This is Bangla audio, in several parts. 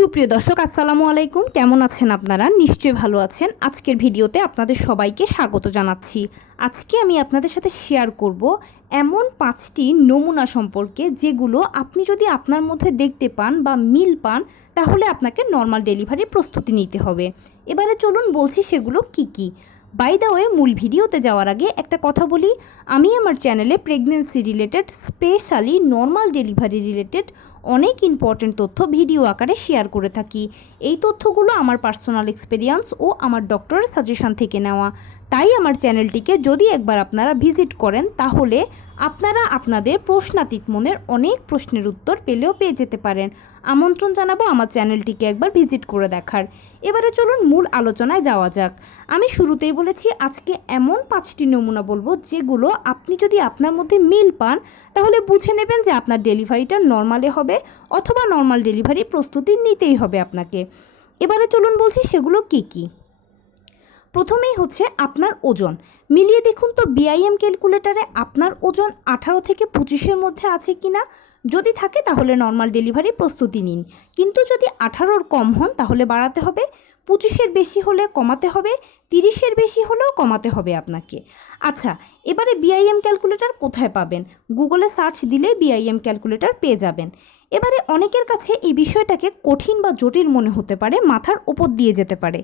সুপ্রিয় দর্শক আসসালামু আলাইকুম, কেমন আছেন আপনারা? নিশ্চয়ই ভালো আছেন। আজকের ভিডিওতে আপনাদের সবাইকে স্বাগত জানাচ্ছি। আজকে আমি আপনাদের সাথে শেয়ার করব এমন 5টি নমুনা সম্পর্কে যেগুলো আপনি যদি আপনার মধ্যে দেখতে পান বা মিল পান তাহলে আপনাকে নর্মাল ডেলিভারির প্রস্তুতি নিতে হবে। এবারে চলুন বলছি সেগুলো কি কি। বাই দ্য ওয়ে, মূল ভিডিওতে যাওয়ার আগে একটা কথা বলি, আমি আমার চ্যানেলে pregnancy related, specially normal delivery related অনেক ইম্পর্ট্যান্ট তথ্য ভিডিও আকারে শেয়ার করে থাকি। এই তথ্যগুলো আমার পার্সোনাল এক্সপেরিয়েন্স ও আমার ডক্টরের সাজেশন থেকে নেওয়া। তাই আমার চ্যানেলটিকে যদি একবার আপনারা ভিজিট করেন তাহলে আপনারা আপনাদের প্রশ্নাতীত মনের অনেক প্রশ্নের উত্তর পেয়ে যেতে পারেন। আমন্ত্রণ জানাবো আমার চ্যানেলটিকে একবার ভিজিট করে দেখার। এবারে চলুন মূল আলোচনায় যাওয়া যাক। আমি শুরুতেই বলেছি আজকে এমন 5টি নমুনা বলবো যেগুলো আপনি যদি আপনার মধ্যে মিল পান তাহলে বুঝে নেবেন যে আপনার ডেলিভারিটা নর্মালে হবে অথবা নর্মাল ডেলিভারি প্রস্তুতি নিতেই হবে আপনাকে। এবারে চলুন বলছি সেগুলো কি কি। প্রথমেই হচ্ছে আপনার ওজন। মিলিয়ে দেখুন তো বিআইএম ক্যালকুলেটরে আপনার ওজন 18 থেকে 25-এর মধ্যে আছে কি না। যদি থাকে তাহলে নর্মাল ডেলিভারি প্রস্তুতি নিন, কিন্তু যদি 18-র কম হন তাহলে বাড়াতে হবে, 25-এর বেশি হলে কমাতে হবে, 30-এর বেশি হলেও কমাতে হবে আপনাকে। আচ্ছা, এবারে বিআইএম ক্যালকুলেটর কোথায় পাবেন? গুগলে সার্চ দিলে বিআইএম ক্যালকুলেটর পেয়ে যাবেন। এবারে অনেকের কাছে এই বিষয়টাকে কঠিন বা জটিল মনে হতে পারে, মাথার ওপর দিয়ে যেতে পারে।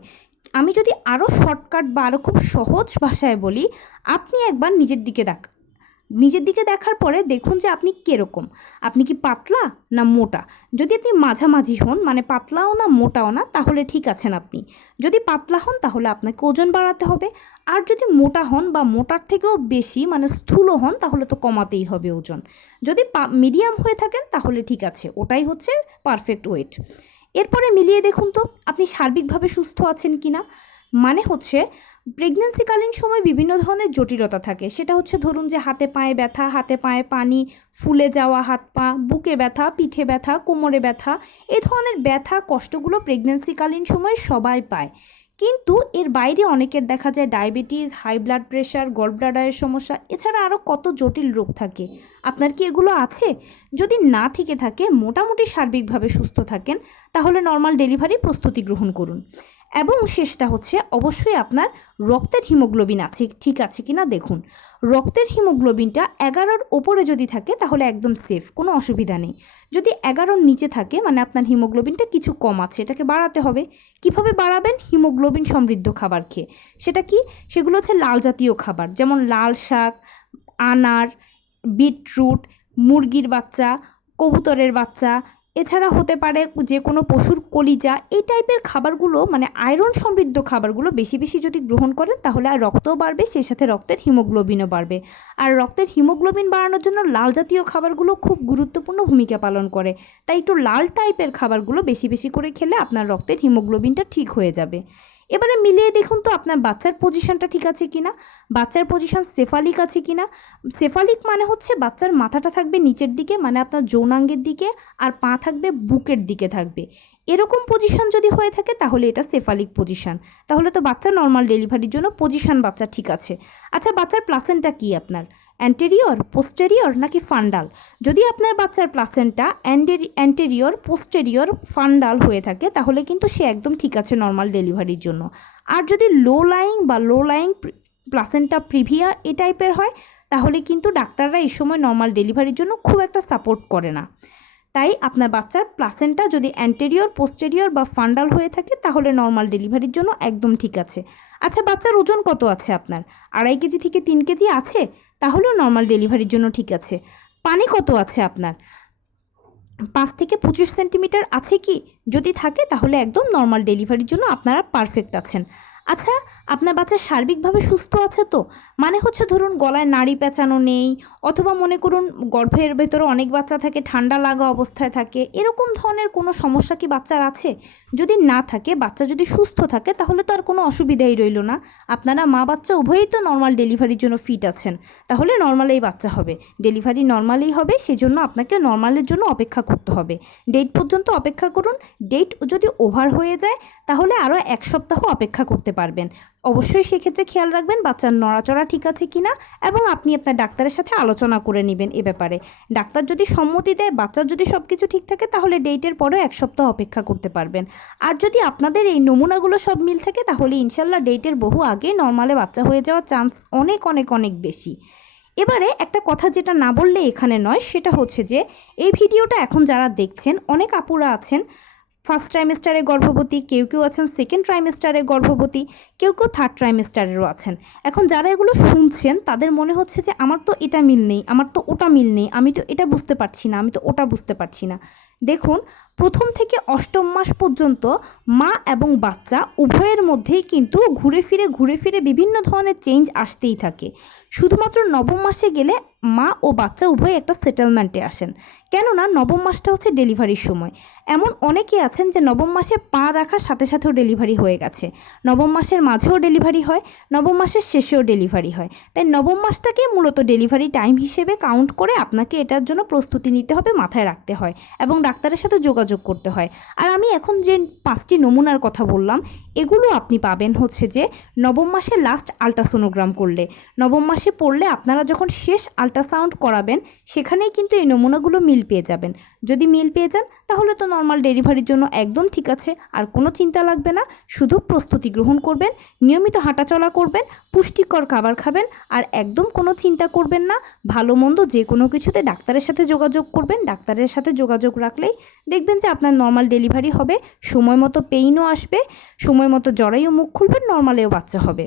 আমি যদি আরও শর্টকাট বা আরও খুব সহজ ভাষায় বলি, আপনি একবার নিজের দিকে দেখার পরে দেখুন যে আপনি কীরকম। আপনি কি পাতলা না মোটা? যদি আপনি মাঝামাঝি হন, মানে পাতলাও না মোটাও না, তাহলে ঠিক আছেন আপনি। যদি পাতলা হন তাহলে আপনাকে ওজন বাড়াতে হবে, আর যদি মোটা হন বা মোটার থেকেও বেশি মানে স্থূল হন তাহলে তো কমাতেই হবে ওজন। যদি মিডিয়াম হয়ে থাকেন তাহলে ঠিক আছে, ওটাই হচ্ছে পারফেক্ট ওয়েট। এরপরে মিলিয়ে দেখুন তো আপনি সার্বিকভাবে সুস্থ আছেন কি না। মানে হচ্ছে প্রেগনেন্সিকালীন সময় বিভিন্ন ধরনের জটিলতা থাকে। সেটা হচ্ছে ধরুন যে হাতে পায়ে ব্যথা, হাতে পায়ে পানি, ফুলে যাওয়া হাত পা, বুকে ব্যথা, পিঠে ব্যথা, কোমরে ব্যথা, এই ধরনের ব্যথা কষ্টগুলো প্রেগনেন্সিকালীন সময় সবাই পায়। কিন্তু এর বাইরে অনেকের দেখা যায় ডায়াবেটিস, হাই ব্লাড প্রেশার, গলব্লাডারের সমস্যা, এছাড়া আরও কত জটিল রোগ থাকে। আপনার কি এগুলো আছে? যদি না থেকে থাকে, মোটামুটি সার্বিকভাবে সুস্থ থাকেন, তাহলে নর্মাল ডেলিভারি প্রস্তুতি গ্রহণ করুন। এবং শেষটা হচ্ছে অবশ্যই আপনার রক্তের হিমোগ্লোবিন ঠিক আছে কি না দেখুন। রক্তের হিমোগ্লোবিনটা 11-র ওপরে যদি থাকে তাহলে একদম সেফ, কোনো অসুবিধা নেই। যদি 11-র নিচে থাকে মানে আপনার হিমোগ্লোবিনটা কিছু কম আছে, এটাকে বাড়াতে হবে। কিভাবে বাড়াবেন? হিমোগ্লোবিন সমৃদ্ধ খাবার খেয়ে। সেটা কি? সেগুলো হচ্ছে লাল জাতীয় খাবার, যেমন লাল শাক, আনার, বিটরুট, মুরগির বাচ্চা, কবুতরের বাচ্চা, এছাড়া হতে পারে যে কোনো পশুর কলিজা, এই টাইপের খাবারগুলো মানে আয়রন সমৃদ্ধ খাবারগুলো বেশি বেশি যদি গ্রহণ করেন তাহলে আর রক্তও বাড়বে, সেই সাথে রক্তের হিমোগ্লোবিনও বাড়বে। আর রক্তের হিমোগ্লোবিন বাড়ানোর জন্য লাল জাতীয় খাবারগুলো খুব গুরুত্বপূর্ণ ভূমিকা পালন করে। তাই একটু লাল টাইপের খাবারগুলো বেশি বেশি করে খেলে আপনার রক্তের হিমোগ্লোবিনটা ঠিক হয়ে যাবে। এবারে মিলিয়ে দেখুন তো আপনার বাচ্চার পজিশনটা ঠিক আছে কি না। বাচ্চার পজিশন সেফালিক আছে কি না। সেফালিক মানে হচ্ছে বাচ্চার মাথাটা থাকবে নিচের দিকে, মানে আপনার যৌনাঙ্গের দিকে, আর পা থাকবে বুকের দিকে থাকবে। এরকম পজিশন যদি হয়ে থাকে তাহলে এটা সেফালিক পজিশন। তাহলে তো বাচ্চা নর্মাল ডেলিভারির জন্য পজিশন বাচ্চা ঠিক আছে। আচ্ছা, বাচ্চার প্লাসেন্টা কি আপনার? অ্যান্টেরিয়র, পোস্টেরিয়র নাকি ফান্ডাল? যদি আপনার বাচ্চার প্লাসেন্টা অ্যান্টেরিয়র, পোস্টেরিয়র, ফান্ডাল হয়ে থাকে তাহলে কিন্তু সে একদম ঠিক আছে নর্মাল ডেলিভারির জন্য। আর যদি লো লাইং প্লাসেন্টা প্রিভিয়া এ টাইপের হয় তাহলে কিন্তু ডাক্তাররা এই সময় নর্মাল ডেলিভারির জন্য খুব একটা সাপোর্ট করে না। তাই আপনার বাচ্চার প্লাসেন্টা যদি অ্যান্টেরিয়র, পোস্টেরিয়র বা ফান্ডাল হয়ে থাকে তাহলে নর্মাল ডেলিভারির জন্য একদম ঠিক আছে। আচ্ছা, বাচ্চার ওজন কত আছে আপনার? 2.5 কেজি থেকে 3 কেজি আছে? তাহলেও নর্মাল ডেলিভারির জন্য ঠিক আছে। পানি কত আছে আপনার? 5 থেকে 25 সেন্টিমিটার আছে কি? যদি থাকে তাহলে একদম নর্মাল ডেলিভারির জন্য আপনারা পারফেক্ট আছেন। আচ্ছা, আপনার বাচ্চা সার্বিকভাবে সুস্থ আছে তো? মানে হচ্ছে ধরুন গলায় নাড়ি পেঁচানো নেই, অথবা মনে করুন গর্ভের ভেতরে অনেক বাচ্চা থাকে ঠান্ডা লাগা অবস্থায় থাকে, এরকম ধরনের কোনো সমস্যা কি বাচ্চার আছে? যদি না থাকে, বাচ্চা যদি সুস্থ থাকে তাহলে তো আর কোনো অসুবিধাই রইল না। আপনারা মা বাচ্চা উভয়ই তো নর্মাল ডেলিভারির জন্য ফিট আছেন, তাহলে নর্মালেই বাচ্চা হবে, ডেলিভারি নর্মালেই হবে। সেজন্য আপনাকে নর্মালের জন্য অপেক্ষা করতে হবে। ডেট পর্যন্ত অপেক্ষা করুন। ডেট যদি ওভার হয়ে যায় তাহলে আরও 1 সপ্তাহ অপেক্ষা করতে পারবেন। অবশ্যই সেক্ষেত্রে খেয়াল রাখবেন বাচ্চার নড়াচড়া ঠিক আছে কিনা, এবং আপনি আপনার ডাক্তারের সাথে আলোচনা করে নেবেন এ ব্যাপারে। ডাক্তার যদি সম্মতি দেয়, বাচ্চার যদি সব কিছু ঠিক থাকে, তাহলে ডেটের পরেও 1 সপ্তাহ অপেক্ষা করতে পারবেন। আর যদি আপনাদের এই নমুনাগুলো সব মিল থাকে, তাহলে ইনশাল্লাহ ডেটের বহু আগে নর্মালে বাচ্চা হয়ে যাওয়ার চান্স অনেক অনেক অনেক বেশি। এবারে একটা কথা যেটা না বললে এখানে নয়, সেটা হচ্ছে যে এই ভিডিওটা এখন যারা দেখছেন, অনেক আপুরা আছেন ফার্স্ট ট্রাইমেস্টারে গর্ভবতী, কেউ কেউ আছেন সেকেন্ড ট্রাইমেস্টারে গর্ভবতী, কেউ কেউ থার্ড ট্রাইমেস্টারেরও আছেন। এখন যারা এগুলো শুনছেন তাদের মনে হচ্ছে যে আমার তো এটা মিল নেই, আমার তো ওটা মিল নেই, আমি তো এটা বুঝতে পারছি না, আমি তো ওটা বুঝতে পারছি না। দেখুন, প্রথম থেকে অষ্টম মাস পর্যন্ত মা এবং বাচ্চা উভয়ের মধ্যেই কিন্তু ঘুরে ফিরে বিভিন্ন ধরনের চেঞ্জ আসতেই থাকে। শুধুমাত্র নবম মাসে গেলে মা ও বাচ্চা উভয় একটা সেটেলমেন্টে আসেন, কেননা নবম মাসটা হচ্ছে ডেলিভারির সময়। এমন অনেকে আছেন যে নবম মাসে পা রাখার সাথে সাথেও ডেলিভারি হয়ে গেছে, নবম মাসের মাঝেও ডেলিভারি হয়, নবম মাসের শেষেও ডেলিভারি হয়। তাই নবম মাসটাকে মূলত ডেলিভারি টাইম হিসেবে কাউন্ট করে আপনাকে এটার জন্য প্রস্তুতি নিতে হবে, মাথায় রাখতে হয় এবং ডাক্তারের সাথে যোগাযোগ করতে হয়। আর আমি এখন যে 5টি নমুনার কথা বললাম, এগুলো আপনি পাবেন হচ্ছে যে নবম মাসে লাস্ট আল্ট্রাসোনোগ্রাম করলে, নবম মাসে পড়লে আপনারা যখন শেষ আল্ট্রাসাউন্ড করাবেন, সেখানেই কিন্তু এই নমুনাগুলো মিল পেয়ে যাবেন। যদি মিল পেয়ে যান, তাহলে তো নর্মাল ডেলিভারির জন্য একদম ঠিক আছে, আর কোনো চিন্তা লাগবে না। শুধু প্রস্তুতি গ্রহণ করবেন, নিয়মিত হাঁটাচলা করবেন, পুষ্টিকর খাবার খাবেন, আর একদম কোনো চিন্তা করবেন না। ভালো মন্দ যে কোনো কিছুতে ডাক্তারের সাথে যোগাযোগ করবেন। ডাক্তারের সাথে যোগাযোগ রাখলেই দেখবেন যে আপনার নর্মাল ডেলিভারি হবে, সময় মতো পেইনও আসবে, সময় মতো জরায়ু মুখ খুলবেন, নর্মালেও বাচ্চা হবে।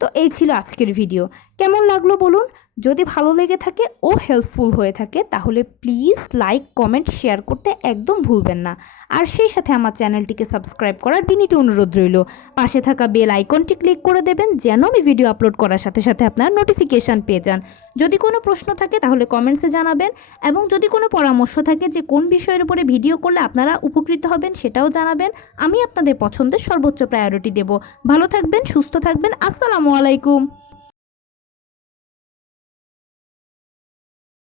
তো এই ছিল আজকের ভিডিও। কেমন লাগলো বলুন? যদি ভালো লেগে থাকে ও হেল্পফুল হয়ে থাকে, তাহলে প্লিজ লাইক, কমেন্ট, শেয়ার করতে একদম ভুলবেন না। আর সেই সাথে আমার চ্যানেলটিকে সাবস্ক্রাইব করার বিনীত অনুরোধ রইল। পাশে থাকা বেল আইকনটি ক্লিক করে দেবেন, যেন আমি ভিডিও আপলোড করার সাথে সাথে আপনার নোটিফিকেশান পেয়ে যান। যদি কোনো প্রশ্ন থাকে তাহলে কমেন্টসে জানাবেন, এবং যদি কোনো পরামর্শ থাকে যে কোন বিষয়ের উপরে ভিডিও করলে আপনারা উপকৃত হবেন, সেটাও জানাবেন। আমি আপনাদের পছন্দের সর্বোচ্চ প্রায়োরিটি দেব। ভালো থাকবেন, সুস্থ থাকবেন। আসসালামু আলাইকুম।